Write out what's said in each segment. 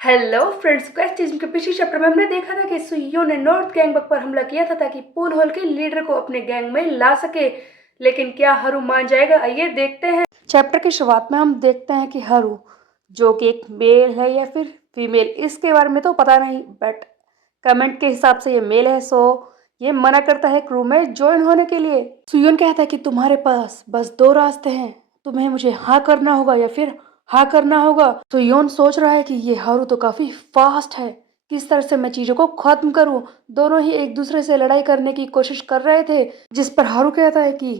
Hello friends, quest के पिछले chapter में हमने देखा था कि सुइयों ने नॉर्थ गैंग पर हमला किया था ताकि पूल होल के लीडर को अपने गैंग में ला सके। लेकिन क्या हरू मान जाएगा? आइए देखते हैं। चैप्टर की शुरुआत में हम देखते हैं कि हरू, जो कि एक मेल है या फिर फीमेल, इसके बारे में तो पता नहीं, बट कमेंट के हिसाब से ये मेल है। सो ये मना करता है क्रू में ज्वाइन होने के लिए। सुयोन कहता है कि तुम्हारे पास बस दो रास्ते हैं, तुम्हें मुझे हाँ करना होगा या फिर हाँ करना होगा। तो योन सोच रहा है कि ये हारू तो काफी फास्ट है, किस तरह से मैं चीजों को खत्म करूं। दोनों ही एक दूसरे से लड़ाई करने की कोशिश कर रहे थे, जिस पर हारू कहता है कि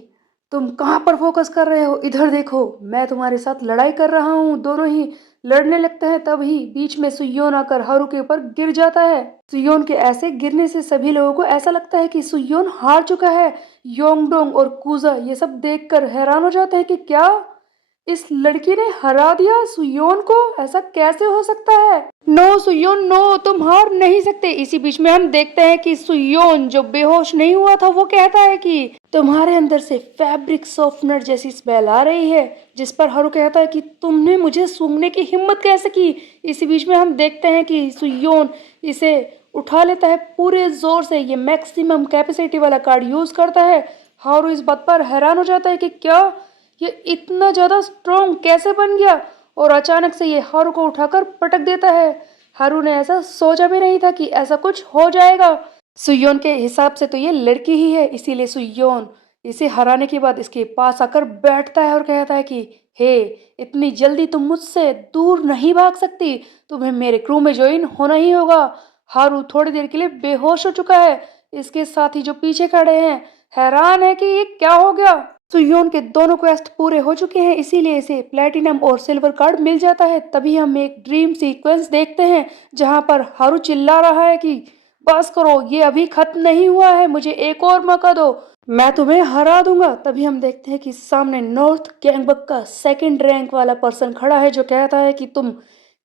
तुम कहाँ पर फोकस कर रहे हो, इधर देखो, मैं तुम्हारे साथ लड़ाई कर रहा हूँ। दोनों ही लड़ने लगते हैं, तभी बीच में सुयोन आकर हारू के ऊपर गिर जाता है। सुयोन के ऐसे गिरने से सभी लोगों को ऐसा लगता है कि सुयोन हार चुका है। योंगडोंग और कुजा ये सब देखकर हैरान हो जाते हैं कि क्या इस लड़की ने हरा दिया सुयोन को, ऐसा कैसे हो सकता है। नो सुयोन नो, तुम हार नहीं सकते। इसी बीच में हम देखते हैं कि सुयोन जो बेहोश नहीं हुआ था वो कहता है कि तुम्हारे अंदर से फैब्रिक सॉफ्टनर जैसी स्मेल आ रही है, जिस पर हारू कहता है कि तुमने मुझे सूंघने की हिम्मत कैसे की। इसी बीच में हम देखते हैं कि सुयोन इसे उठा लेता है पूरे जोर से, ये मैक्सिमम कैपेसिटी वाला कार्ड यूज करता है। हारू इस बात पर हैरान हो जाता है कि क्या ये इतना ज्यादा स्ट्रॉन्ग कैसे बन गया, और अचानक से ये हारू को उठाकर पटक देता है। हारू ने ऐसा सोचा भी नहीं था कि ऐसा कुछ हो जाएगा। सुयोन के हिसाब से तो ये लड़की ही है, इसीलिए सुयोन इसे हराने के बाद इसके पास आकर बैठता है और कहता है कि हे, इतनी जल्दी तुम मुझसे दूर नहीं भाग सकती, तुम्हें मेरे क्रू में ज्वाइन होना ही होगा। हारू थोड़ी देर के लिए बेहोश हो चुका है। इसके साथ ही जो पीछे खड़े हैं हैरान है कि ये क्या हो गया। सुयोन के दोनों क्वेस्ट पूरे हो चुके हैं, इसीलिए इसे प्लेटिनम और सिल्वर कार्ड मिल जाता है। तभी हम एक ड्रीम सीक्वेंस देखते हैं जहां पर हारू चिल्ला रहा है कि बस करो, ये अभी खत्म नहीं हुआ है, मुझे एक और मौका दो, मैं तुम्हें हरा दूंगा। तभी हम देखते हैं कि सामने नॉर्थ गैंगबक का सेकंड रैंक वाला पर्सन खड़ा है, जो कहता है कि तुम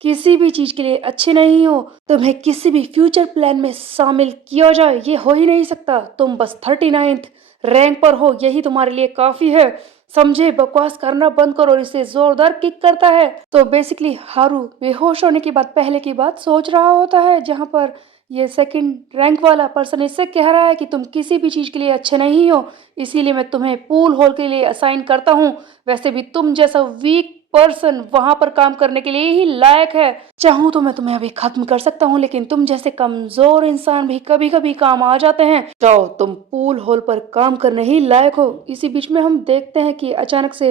किसी भी चीज के लिए अच्छे नहीं हो, तुम्हें किसी भी फ्यूचर प्लान में शामिल किया जाए ये हो ही नहीं सकता, तुम बस 39th रैंक पर हो, यही तुम्हारे लिए काफी है, समझे। बकवास करना बंद करो। और इसे जोरदार किक करता है। तो बेसिकली हारू बेहोश होने के बाद पहले की बात सोच रहा होता है, जहां पर ये सेकंड रैंक वाला पर्सन इससे कह रहा है कि तुम किसी भी चीज के लिए अच्छे नहीं हो, इसीलिए मैं तुम्हें पूल होल के लिए असाइन करता हूँ। वैसे भी तुम जैसा वीक पर्सन वहां पर काम करने के लिए ही लायक है। चाहूँ तो मैं तुम्हें अभी खत्म कर सकता हूँ, लेकिन तुम जैसे कमजोर इंसान भी कभी कभी काम आ जाते हैं। जाओ, तुम पूल होल पर काम करने ही लायक हो। इसी बीच में हम देखते हैं कि अचानक से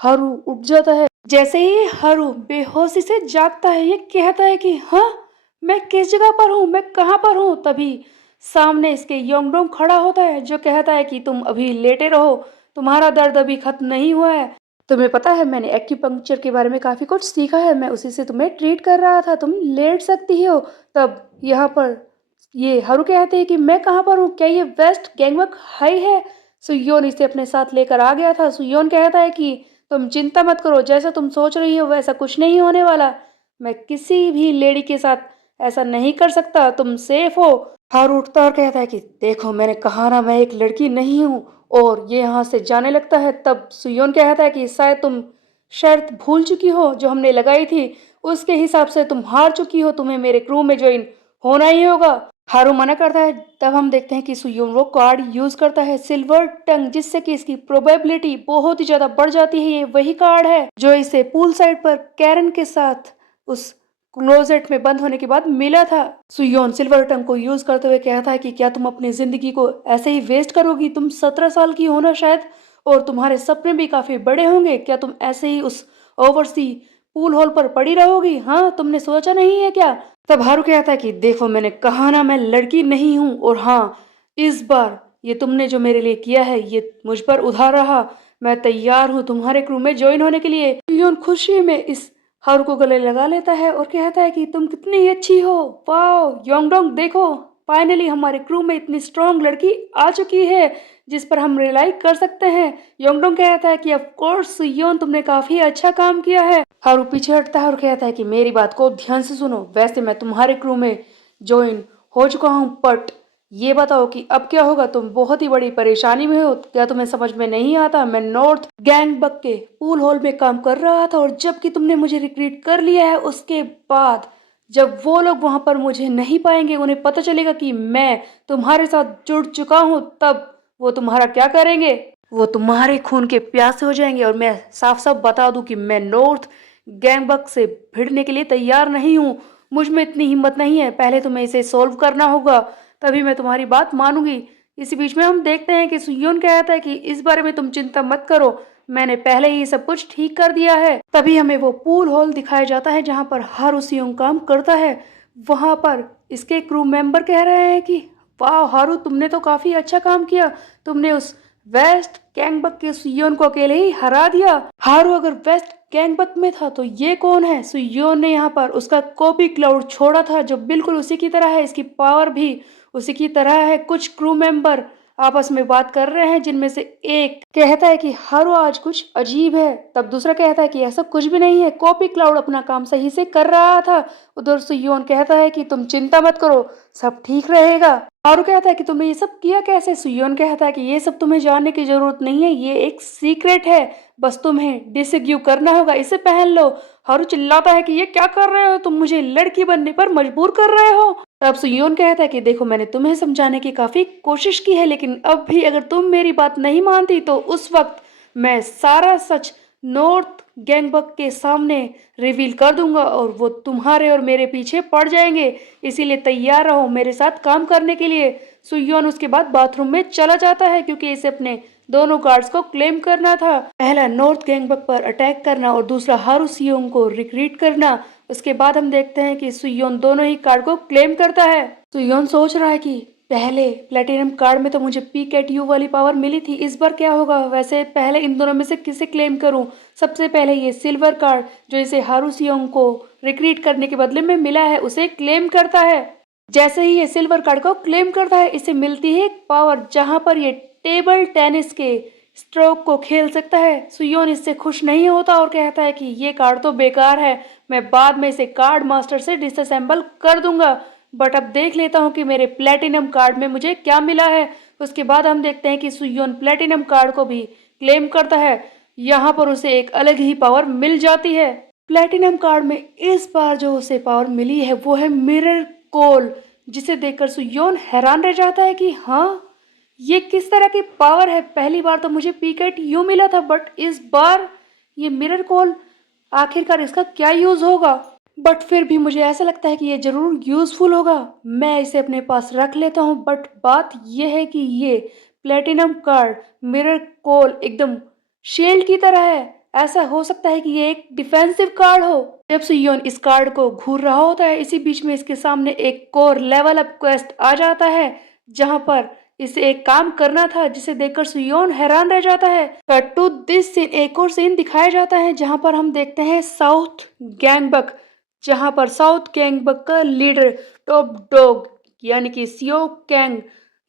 हरू उठ जाता है। जैसे ही हरू बेहोशी से जागता है, ये कहता है कि हाँ, मैं किस जगह पर हूँ, मैं कहाँ पर हूँ। तभी सामने इसके योंगडोंग खड़ा होता है, जो कहता है कि तुम अभी लेटे रहो, तुम्हारा दर्द अभी खत्म नहीं हुआ है। तुम्हें पता है, मैंने एक्यूपंक्चर के बारे में काफी कुछ सीखा है, मैं उसी से तुम्हें ट्रीट कर रहा था, तुम लेट सकती हो। तब यहाँ पर ये हरू कहते हैं कि मैं कहाँ पर हूँ, क्या ये वेस्ट गैंगवक हाई है। सुयोन इसे अपने साथ लेकर आ गया था। सुयोन कहता है कि तुम चिंता मत करो, जैसा तुम सोच रही हो वैसा कुछ नहीं होने वाला, मैं किसी भी लेडी के साथ ऐसा नहीं कर सकता, तुम सेफ हो। हारू उठता और कहता है कि देखो, मैंने कहा ना, मैं एक लड़की नहीं हूँ, और ये यहाँ से जाने लगता है। तब सुयोन कहता है कि शायद तुम शर्त भूल चुकी हो जो हमने लगाई थी, उसके हिसाब से तुम हार चुकी हो, तुम्हें मेरे क्रू में ज्वाइन होना ही होगा। हारू मना करता है। तब हम देखते हैं कि सुयोन वो कार्ड यूज करता है, सिल्वर टंग, जिससे कि इसकी प्रोबेबिलिटी बहुत ही ज्यादा बढ़ जाती है। ये वही कार्ड है जो इसे पूल साइड पर कैरन के साथ उस क्लोजेट में बंद होने के बाद मिला था। सुयोन सिल्वर टंग को यूज करते हुए कहता है कि क्या तुम अपनी जिंदगी को ऐसे ही वेस्ट करोगी, तुम 17 साल की हो ना शायद, और तुम्हारे सपने भी काफी बड़े होंगे, क्या तुम ऐसे ही उस ओवरसी पूल हॉल पर पड़ी रहोगी, हाँ, तुमने सोचा नहीं है क्या। तब हारू कहता है कि देखो, मैंने कहा ना, मैं लड़की नहीं हूँ, और हाँ, इस बार ये तुमने जो मेरे लिए किया है ये मुझ पर उधार रहा, मैं तैयार हूँ तुम्हारे क्रू में ज्वाइन होने के लिए। लियोन खुशी में इस हारू को गले लगा लेता है और कहता है कि तुम कितनी अच्छी हो, वाओ योंगडोंग, देखो, फाइनली हमारे क्रू में इतनी स्ट्रांग लड़की आ चुकी है जिस पर हम रिलाई कर सकते हैं। योंगडोंग कहता है कि ऑफ कोर्स सुयोन, तुमने काफी अच्छा काम किया है। हारू पीछे हटता है और कहता है कि मेरी बात को ध्यान से सुनो, वैसे मैं तुम्हारे क्रू में ज्वाइन हो चुका हूँ, बट ये बताओ कि अब क्या होगा, तुम बहुत ही बड़ी परेशानी में हो, क्या तुम्हें समझ में नहीं आता, मैं नॉर्थ गैंग बक के पूल हॉल में काम कर रहा था, और जबकि तुमने मुझे रिक्रूट कर लिया है उसके बाद जब वो लोग वहाँ पर मुझे नहीं पाएंगे, उन्हें पता चलेगा कि मैं तुम्हारे साथ जुड़ चुका हूँ, तब वो तुम्हारा क्या करेंगे? वो तुम्हारे खून के प्यासे हो जाएंगे। और मैं साफ साफ बता दूं कि मैं नॉर्थ गैंगबक से भिड़ने के लिए तैयार नहीं हूँ। मुझ में इतनी हिम्मत नहीं है। पहले तुम्हें इसे सॉल्व करना होगा, तभी मैं तुम्हारी बात मानूंगी। इसी बीच में हम देखते हैं कि सुयोन कहता है कि इस बारे में तुम चिंता मत करो, मैंने पहले ही सब कुछ ठीक कर दिया है। तभी हमें वो पूल हॉल दिखाया जाता है जहाँ पर हारू सियोंग काम करता है। वहां पर इसके क्रू मेंबर कह रहे हैं कि वाह हारू, तुमने तो काफी अच्छा काम किया। तुमने उस वेस्ट गैंगबक के सुयोन को अकेले ही हरा दिया। हारू अगर वेस्ट गैंगबक में था तो ये कौन है? सुयोन ने यहाँ पर उसका कॉपी क्लाउड छोड़ा था जो बिल्कुल उसी की तरह है। इसकी पावर भी उसी की तरह है। कुछ क्रू मेंबर आपस में बात कर रहे हैं, जिनमें से एक कहता है कि हारू आज कुछ अजीब है, तब दूसरा कहता है कि ऐसा कुछ भी नहीं है, कॉपी क्लाउड अपना काम सही से कर रहा था। उधर सुयोन कहता है कि तुम चिंता मत करो, सब ठीक रहेगा। हारू कहता है कि तुमने ये सब किया कैसे? सुयोन कहता है कि ये सब तुम्हें जानने की जरूरत नहीं है, ये एक सीक्रेट है, बस तुम्हें डिसएग्यू करना होगा, इसे पहन लो। हारू चिल्लाता है कि ये क्या कर रहे हो तुम, मुझे लड़की बनने पर मजबूर कर रहे हो। तब सुयोन कहता है कि देखो, मैंने तुम्हें समझाने की काफी कोशिश की है, लेकिन अब भी अगर तुम मेरी बात नहीं मानती तो उस वक्त मैं सारा सच नॉर्थ गैंगबक के सामने रिवील कर दूंगा और वो तुम्हारे और मेरे पीछे पड़ जाएंगे। इसीलिए तैयार रहो मेरे साथ काम करने के लिए। सुयोन उसके बाद बाथरूम में चला जाता है क्योंकि इसे अपने दोनों कार्ड्स को क्लेम करना था। पहला नॉर्थ गैंगबक पर अटैक करना और दूसरा हारू सियोंग को रिक्रूट करना। उसके बाद हम देखते हैं कि सुयोन दोनों ही कार्ड को क्लेम करता है। सुयोन सोच रहा है कि पहले प्लेटिनम कार्ड में तो मुझे पीक एट यू वाली पावर मिली थी, इस बार क्या होगा? वैसे पहले इन दोनों में से किसे क्लेम करूं? सबसे पहले ये सिल्वर कार्ड जो इसे हारू सियोंग को रिक्रूट करने के बदले में मिला है, उसे क्लेम करता है। जैसे ही ये सिल्वर कार्ड को क्लेम करता है, इसे मिलती है एक पावर जहां पर ये टेबल टेनिस के स्ट्रोक को खेल सकता है। सुयोन इससे खुश नहीं होता और कहता है कि ये कार्ड तो बेकार है, मैं बाद में इसे कार्ड मास्टर से डिसअसेंबल कर दूंगा। बट अब देख लेता हूँ कि मेरे प्लेटिनम कार्ड में मुझे क्या मिला है। उसके बाद हम देखते हैं कि सुयोन प्लेटिनम कार्ड को भी क्लेम करता है। यहाँ पर उसे एक अलग ही पावर मिल जाती है। प्लेटिनम कार्ड में इस बार जो उसे पावर मिली है वो है मिरर कोल, जिसे देखकर सुयोन हैरान रह जाता है कि हाँ, ये किस तरह की पावर है? पहली बार तो मुझे पीकेट यूं मिला था, बट इस बार ये मिरर कॉल, आखिरकार इसका क्या यूज होगा? बट फिर भी मुझे ऐसा लगता है कि ये जरूर यूजफुल होगा, मैं इसे अपने पास रख लेता हूँ। बट बात यह है कि ये प्लेटिनम कार्ड मिरर कॉल एकदम शील्ड की तरह है। ऐसा हो सकता है कि ये एक डिफेंसिव कार्ड हो। जब सुयोन इस कार्ड को घूर रहा होता है, इसी बीच में इसके सामने एक कोर लेवल अप क्वेस्ट आ जाता है जहां पर इसे एक काम करना था, जिसे देखकर सुयोन हैरान रह जाता है। कट टू दिस सीन, एक और सीन दिखाया जाता है जहां पर हम देखते हैं साउथ गैंगबक, जहां पर साउथ गैंगबक का लीडर टॉप डॉग यानी कि सियोक कैंग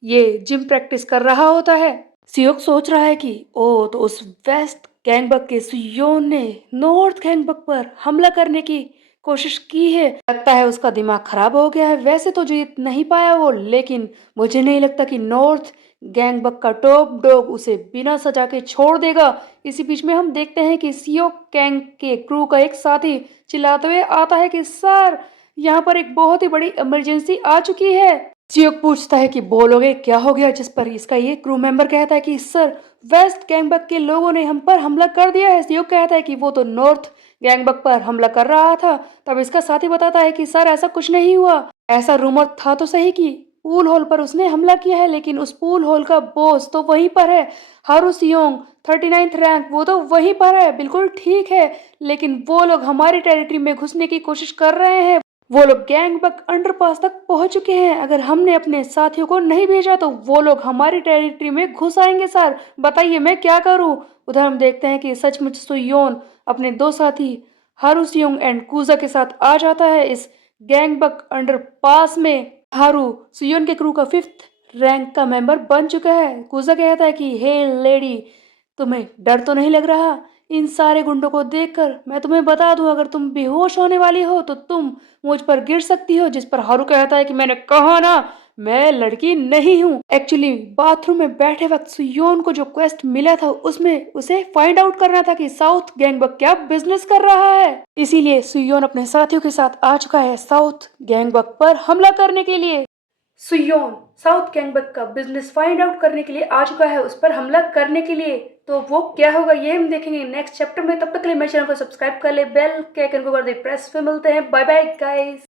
ये जिम प्रैक्टिस कर रहा होता है। सियोक सोच रहा है कि ओ, तो उस वेस्ट गैंगबक के सुयोन ने नॉर्थ गैंगबक पर हमला करने की कोशिश की है। लगता है उसका दिमाग खराब हो गया है। वैसे तो जीत नहीं पाया वो, लेकिन मुझे नहीं लगता कि नॉर्थ गैंगबक का टॉप डॉग उसे बिना सजा के छोड़ देगा। इसी बीच में हम देखते हैं कि सियो कैंग के क्रू का एक साथी चिल्लाते हुए आता है कि सर, यहाँ पर एक बहुत ही बड़ी इमरजेंसी आ चुकी है। सियोक पूछता है कि बोलोगे क्या हो गया, जिस पर इसका ये क्रू मेंबर कहता है कि सर, वेस्ट गैंगबक के लोगों ने हम पर हमला कर दिया है। सियोक कहता है कि वो तो नॉर्थ गैंगबक पर हमला कर रहा था। तब इसका साथी बताता है कि सर, ऐसा कुछ नहीं हुआ। ऐसा रूमर था तो सही कि पूल हॉल पर उसने हमला किया है, लेकिन उस पूल हॉल का बॉस तो वहीं पर है, हारू सियोंग 39th रैंक, वो तो वहीं पर है। बिल्कुल ठीक है, लेकिन वो लोग हमारी टेरिटरी में घुसने की कोशिश कर रहे हैं। वो लोग गैंगबक अंडरपास तक पहुंच चुके हैं। अगर हमने अपने साथियों को नहीं भेजा तो वो लोग हमारी टेरिटरी में घुस आएंगे। सर बताइए मैं क्या करूं? उधर हम देखते हैं कि सचमुच सुयोन अपने दो साथी हारू सियोंग एंड कूजा के साथ आ जाता है इस गैंगबक अंडरपास में। हारू सुयोन के क्रू का 5th रैंक का मेंबर बन चुका है। कूजा कहता है कि हे लेडी, तुम्हें डर तो नहीं लग रहा? इन सारे गुंडों को देखकर मैं तुम्हें बता दूं, अगर तुम बेहोश होने वाली हो तो तुम मुझ पर गिर सकती हो। जिस पर हारू कहता है कि मैंने कहा ना, मैं लड़की नहीं हूँ। एक्चुअली बाथरूम में बैठे वक्त सुयोन को जो क्वेस्ट मिला था उसमें उसे फाइंड आउट करना था कि साउथ गैंगबक क्या बिजनेस कर रहा है। इसीलिए सुयोन अपने साथियों के साथ आ चुका है साउथ गैंगबक पर हमला करने के लिए। सुयोन साउथ गैंगबक का बिजनेस फाइंड आउट करने के लिए आ चुका है, उस पर हमला करने के लिए। तो वो क्या होगा ये हम देखेंगे नेक्स्ट चैप्टर में। तब तक के लिए मेरे चैनल को सब्सक्राइब कर ले, बेल के आइकन को कर दे प्रेस। फिर मिलते हैं, बाय बाय गाइस।